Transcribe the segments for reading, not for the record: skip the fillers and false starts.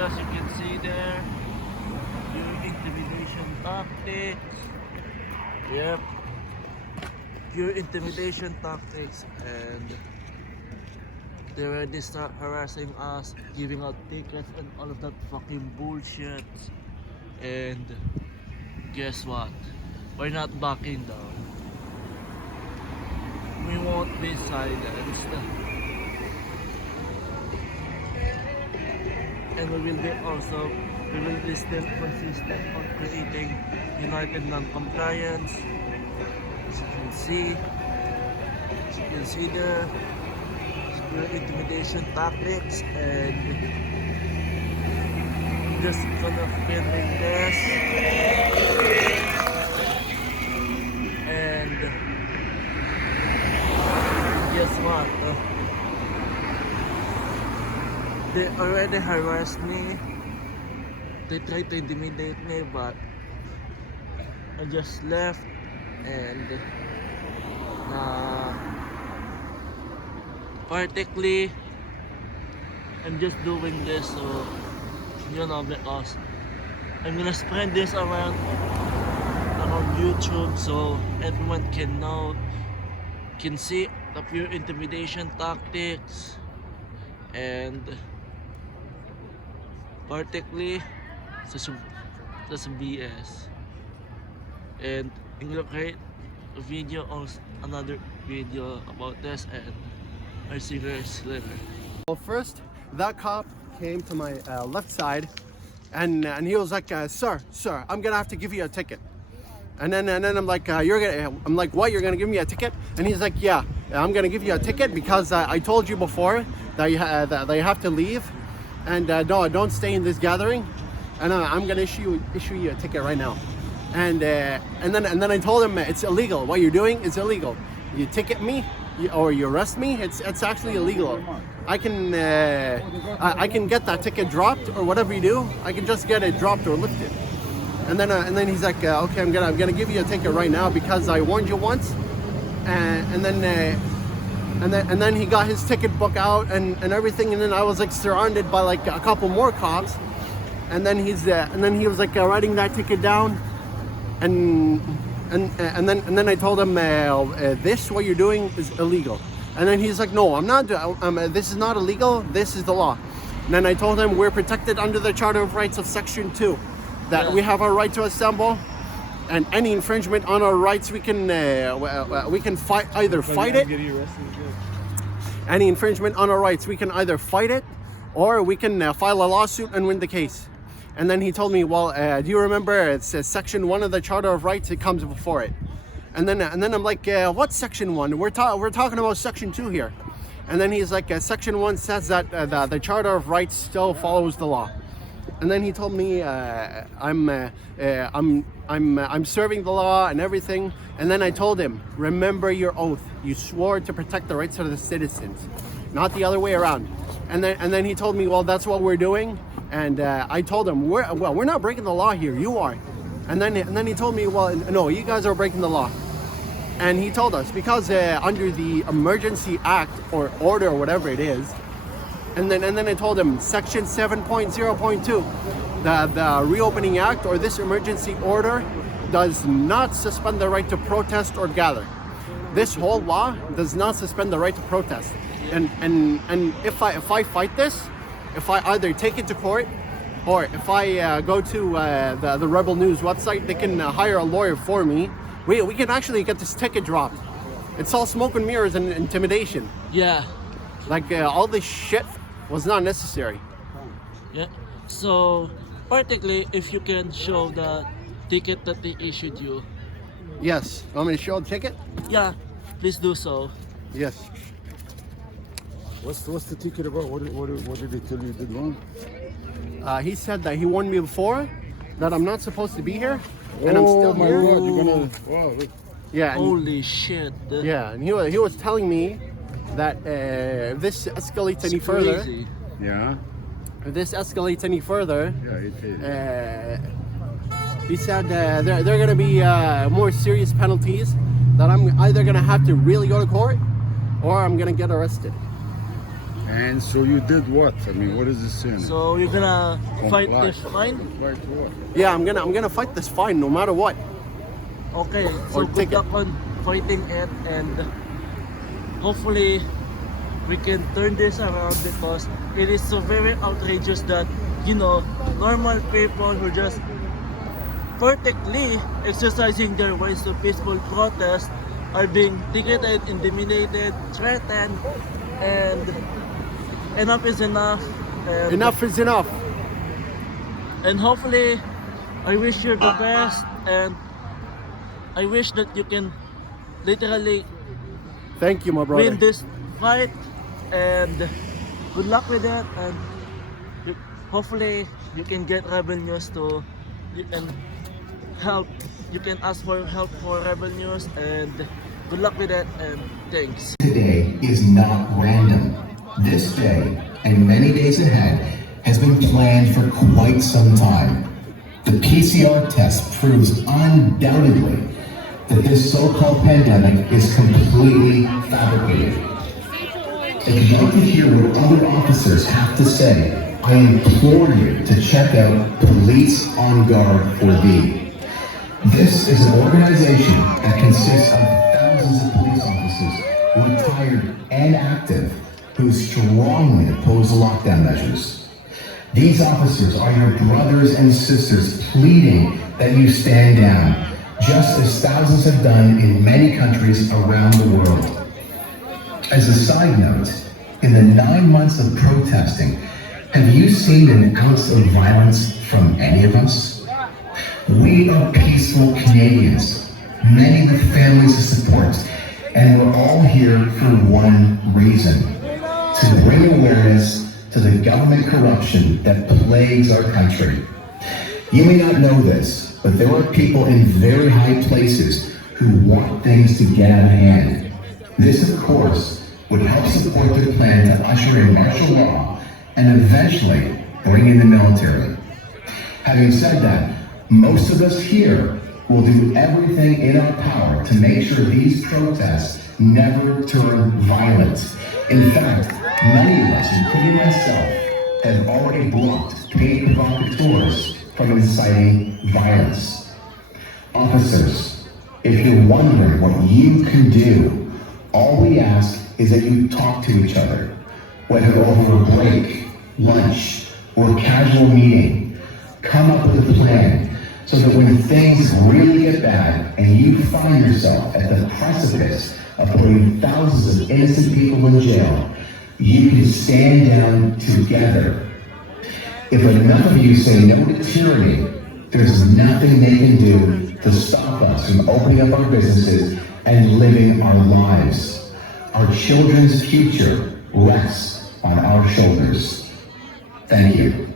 as you can see there, your intimidation tactics. Yep, pure intimidation tactics, and they already start harassing us, giving out tickets and all of that fucking bullshit. And guess what? We're not backing down. We won't be silenced. And we will be still consistent on creating united non-compliance. As you can see there, your intimidation tactics, and I'm just gonna filming this, and guess what? They already harassed me. They tried to intimidate me, but I just left, and particularly I'm just doing this so because I'm gonna spread this around YouTube so everyone can know, can see the pure intimidation tactics, and particularly that's a BS. And I'm gonna create a video on another video about this, and I'll see you guys later. Well, first, that cop came to my left side, and he was like, "Sir, I'm gonna have to give you a ticket." And then I'm like, I'm like, "What? You're gonna give me a ticket?" And he's like, "Yeah, I'm gonna give you a ticket because I told you before that you have to leave, and no, don't stay in this gathering, and I'm gonna issue you a ticket right now." And then I told him it's illegal. What you're doing is illegal. You ticket me, or you arrest me. It's actually illegal. I can get that ticket dropped, or whatever you do. I can just get it dropped or lifted. And then he's like, "Okay, I'm gonna give you a ticket right now because I warned you once." And then he got his ticket book out and everything. And then I was like surrounded by like a couple more cops. And then he was like writing that ticket down. And then I told him, "This what you're doing is illegal." And then he's like, "No, I'm not. This is not illegal. This is the law." And then I told him we're protected under the Charter of Rights of Section 2, that we have our right to assemble, and any infringement on our rights we can fight it. Any infringement on our rights we can either fight it, or we can file a lawsuit and win the case. And then he told me, "Well, do you remember it says Section 1 of the Charter of Rights? It comes before it." And then I'm like, "What's Section 1? We're talking about Section 2 here." And then he's like, "Section 1 says that the Charter of Rights still follows the law." And then he told me I'm serving the law and everything. And then I told him, "Remember your oath. You swore to protect the rights of the citizens, not the other way around." And then he told me, "Well, that's what we're doing." And I told him, we're not breaking the law here. You are." And then he told me, "Well, no, you guys are breaking the law." And he told us because under the Emergency Act or order or whatever it is. And then I told him Section 7.0.2, the Reopening Act or this emergency order does not suspend the right to protest or gather. This whole law does not suspend the right to protest. And if I fight this, if I either take it to court, or if I go to the Rebel News website, they can hire a lawyer for me. We can actually get this ticket dropped. It's all smoke and mirrors and intimidation. Yeah. Like all this shit was not necessary. Yeah. So, particularly if you can show the ticket that they issued you. Yes. Want me to show the ticket? Yeah, please do so. Yes. What's the ticket about? What did they tell you did wrong? He said that he warned me before that I'm not supposed to be here, and I'm still my here. God, you're gonna... Wow, look. Yeah. Holy shit. Yeah, and he was telling me that if this escalates any further, Crazy. Yeah. if this escalates any further, Yeah, it is. he said there are going to be more serious penalties, that I'm either going to have to really go to court or I'm going to get arrested. And so you did what? I mean, what is this saying? So you're gonna fight this fine? Fight what? Yeah, I'm gonna fight this fine no matter what. Okay, Or so good ticket. luck on fighting it, and hopefully we can turn this around, because it is so very outrageous that, you know, normal people who just perfectly exercising their rights to peaceful protest are being ticketed, intimidated, threatened, and enough is enough. And, Enough is enough. and hopefully, I wish you the best, and I wish that you can literally Thank you, my brother. win this fight, and good luck with it, and hopefully you can get Rebel News to, you can help, you can ask for help for Rebel News, and good luck with it, and thanks. Today is not random. This day and many days ahead has been planned for quite some time. The PCR test proves undoubtedly that this so-called pandemic is completely fabricated. If you'd like to hear what other officers have to say, I implore you to check out Police on Guard for Thee. This is an organization that consists of thousands of police officers, retired and active, who strongly oppose the lockdown measures. These officers are your brothers and sisters pleading that you stand down, just as thousands have done in many countries around the world. As a side note, in the 9 months of protesting, have you seen an ounce of violence from any of us? We are peaceful Canadians, many with families to support, and we're all here for one reason: to bring awareness to the government corruption that plagues our country. You may not know this, but there are people in very high places who want things to get out of hand. This, of course, would help support their plan to usher in martial law and eventually bring in the military. Having said that, most of us here will do everything in our power to make sure these protests never turn violent. In fact, many of us, including myself, have already blocked paid provocateurs from inciting violence. Officers, if you're wondering what you can do, all we ask is that you talk to each other, whether over a break, lunch, or casual meeting. Come up with a plan so that when things really get bad and you find yourself at the precipice of putting thousands of innocent people in jail, you can stand down together. If enough of you say no to tyranny, there's nothing they can do to stop us from opening up our businesses and living our lives. Our children's future rests on our shoulders. Thank you.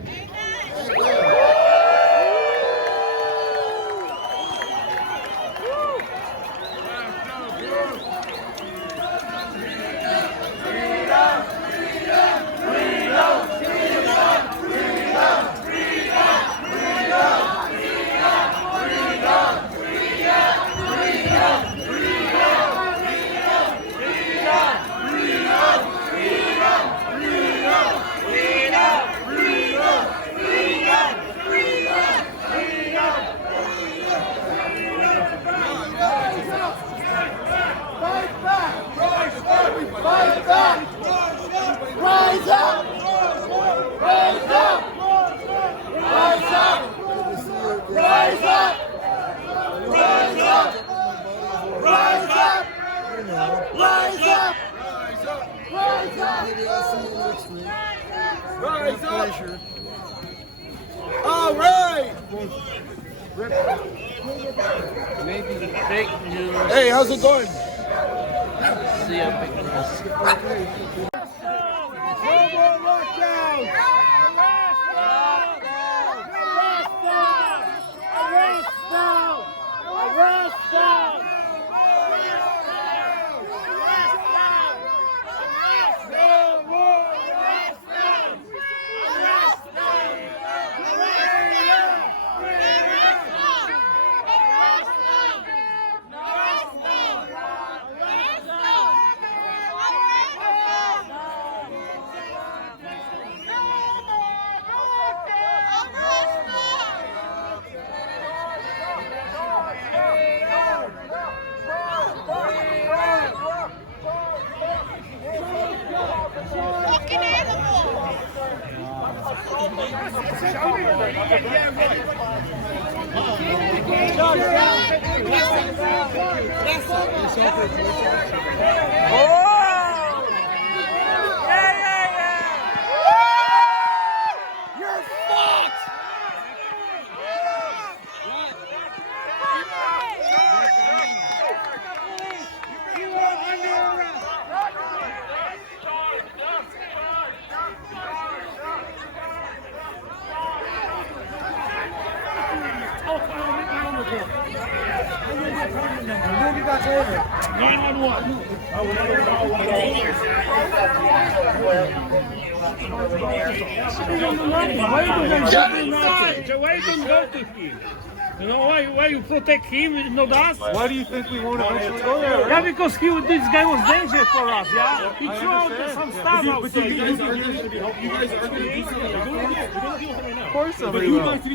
Fake news. Hey, how's it going? See ya, fake news. Oh! Yeah, yeah, yeah! You're fucked! Why you don't go to him? You know why you protect him with no gas? Why do you think we won't eventually go there? Yeah, because this guy was danger for us. Yeah, he threw out some stuff outside. You guys are going to do something. Of course somebody will. Thank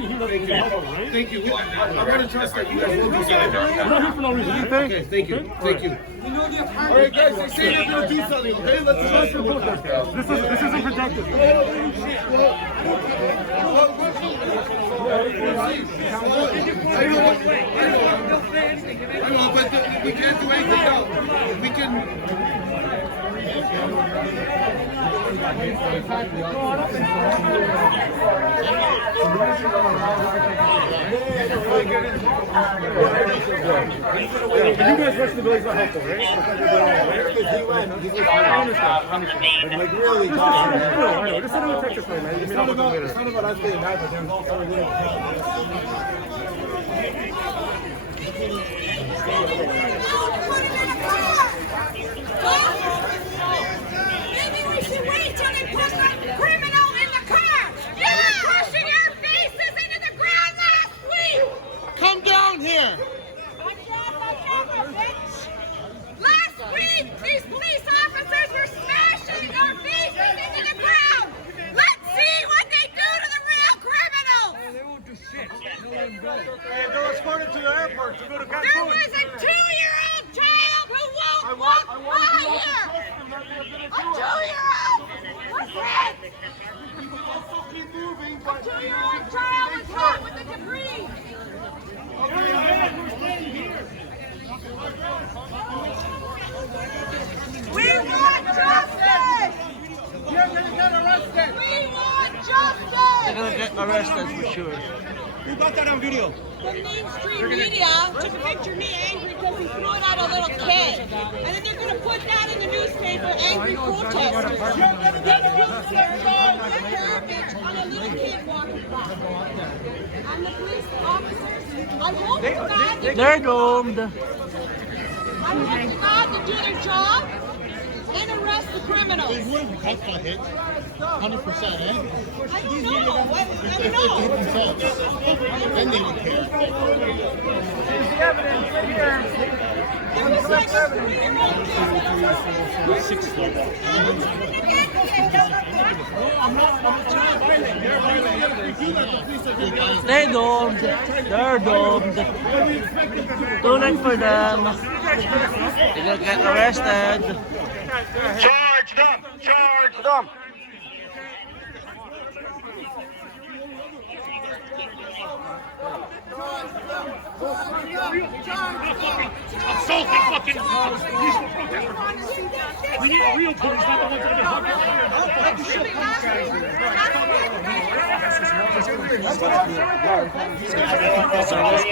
you. I'm going to trust that you guys will do something. We're not here for no reason. Okay, thank you. Thank you. All right, guys, they say you're going to do something, okay? Let's protest. This isn't protected. I know, but we can't do anything else. We can... You guys rush the building's not helpful, right? Like really, I know. Just send him a text this way, man. It's not about us getting mad, but there's also a little. Maybe we should wait till they put the criminal in the car. You were pushing your faces into the ground last week. Come down here. Last week, these police officers were smashing our faces into the ground. Let's see what they do to the real criminals. They won't do shit. They'll let him go. They'll escort him to the airport to go to There Cancun. was a 2-year-old child who won't walk by here. A 2-year-old was hit. A 2-year-old child was hit with the debris. We want justice. You're going to get arrested. We want They're justice. gonna get arrested for sure. Who got that on video? The mainstream media took a picture of me angry because he threw it at a little kid. And then they're going to put that in the newspaper, angry protesters. They put their garbage on a little kid walking by. And the police officers, I hope to God that They're doomed. I hope to God to do their job and arrest the criminals. They would if Heck got hit. 100%, eh? I don't know. I If don't they hit know. themselves, then they would care. There was like a 3-year-old kid. 6 foot. They're doomed. They're doomed. Too late for them. They're gonna get arrested. Charge them! Charge them! Assaulting fucking peaceful protesters. We need real police, not the ones that have been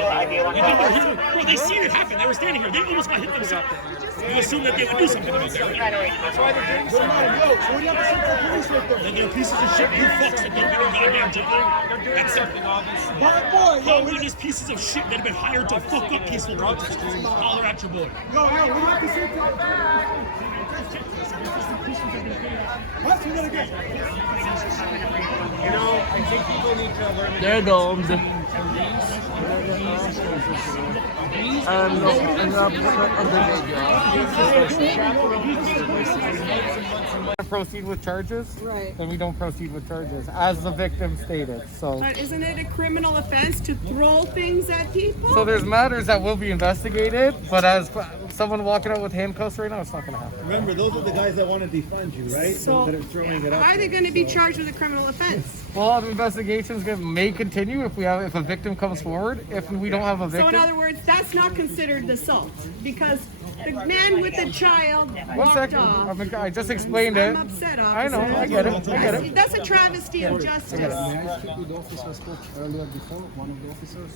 Bro, they seen it happen. They were standing here. They almost got hit themselves. You assume that they would do something about that. Then they're pieces of shit. You fucks that don't get a goddamn job. That's something obvious. How many of these pieces of shit that have been hired to fuck up peaceful protesters? Holler at your boy. You know, I think people need to learn. They're doomed. I'm not proceed with charges, right? Then we don't proceed with charges, as the victim stated. So, But isn't it a criminal offense to throw things at people? so there's matters that will be investigated, but as someone walking out with handcuffs right now, it's not going to happen. Remember, those are the guys that want to defund you, right? So, That are throwing it up. are they going to be charged with a criminal offense? Well, the investigation may continue if a victim comes forward. If we don't have a So in victim. other words, that's not considered assault because the man with the child One walked second. off. I just explained it. I'm upset, officer. I know. I get it. That's a travesty of justice. May I speak with the officer spoke earlier before? One of the officers?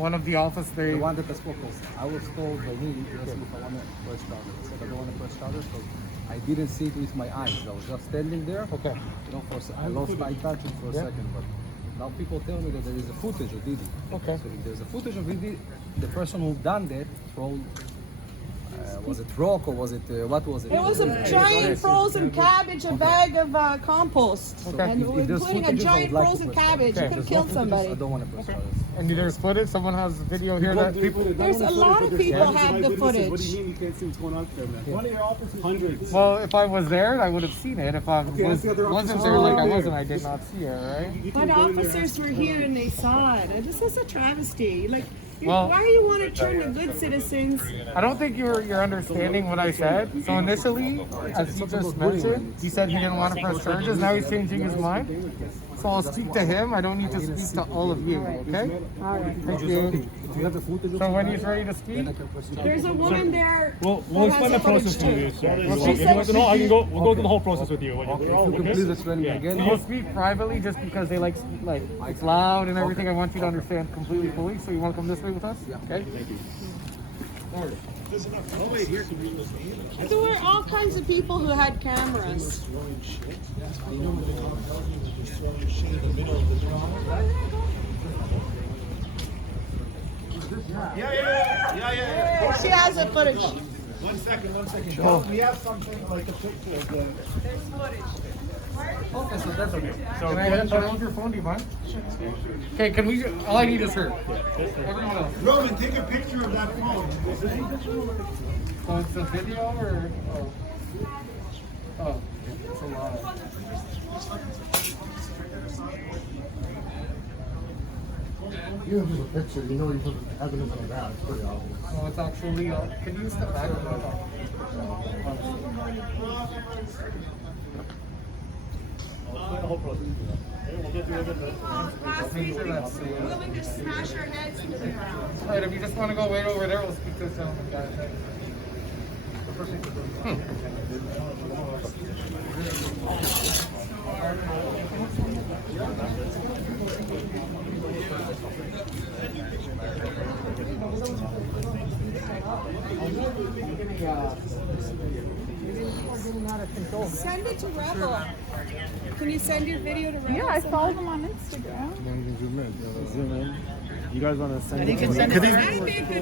One of the officers. The one that I spoke with. I was told by me if I want to press charges. I said I don't want to press charges because I didn't see it with my eyes. I was just standing there. Okay. You know, I lost eye touch for a second, but now people tell me that there is a footage of Didi. Okay. So if there's a footage of Didi, the person who done that thrown, was it rock or was it, what was it? It was a giant frozen cabbage, a bag of compost, Okay. and If there's including a footage, I giant would like to frozen press cabbage. charges. You could have There's no killed footage, somebody. I don't want to press charges. And there's footage. Someone has video here that people. There's a lot of people have the What do you footage. mean you can't see what's going on there, man? One of your officers. Hundreds. Well, if I was there, I would have seen it. If I that's the other wasn't officer there, like I right there. wasn't, I did not see it. Right? But officers were here and they saw it. And this is a travesty. Like, Well- why you want to turn the good citizens? I don't think you're understanding what I said. So initially, as he just mentioned, he said he didn't want to press charges. Now he's changing his mind. So I'll speak to him. I don't need to speak to all of you. Okay? All right. Thank you. If you have the footage of So when he's ready to speak, then I can press charges. There's a woman there. We'll that explain has the process footage to you, too. sir. She If you said want to know, I can go. We'll go through the whole process with you. Okay, if you can please explain me again. we'll speak privately just because they like it's loud and everything. I want you to understand completely fully. So you want to come this way with us? Okay. Thank you. There were all kinds of people who had cameras. Yeah. She has the footage. One second. We have something like a picture of the. There's footage. Okay, so that's okay. So can I turn on your phone? Do you mind? Okay. Can we? All I need is her. Everyone else. Roman, take a picture of that phone. So it's a video or? Oh, it's a lot. You don't use a picture, you know you put evidence on that, it's pretty obvious. Oh, it's actually. Can you step back? Last week, women just smash our heads into the ground. All right. If you just want to go wait over there, we'll speak to some guy. Send it to Rebel. Can you send your video to Rebel? Yeah, I follow them on Instagram. Zoom in. You guys want to send it to me? That'd be a good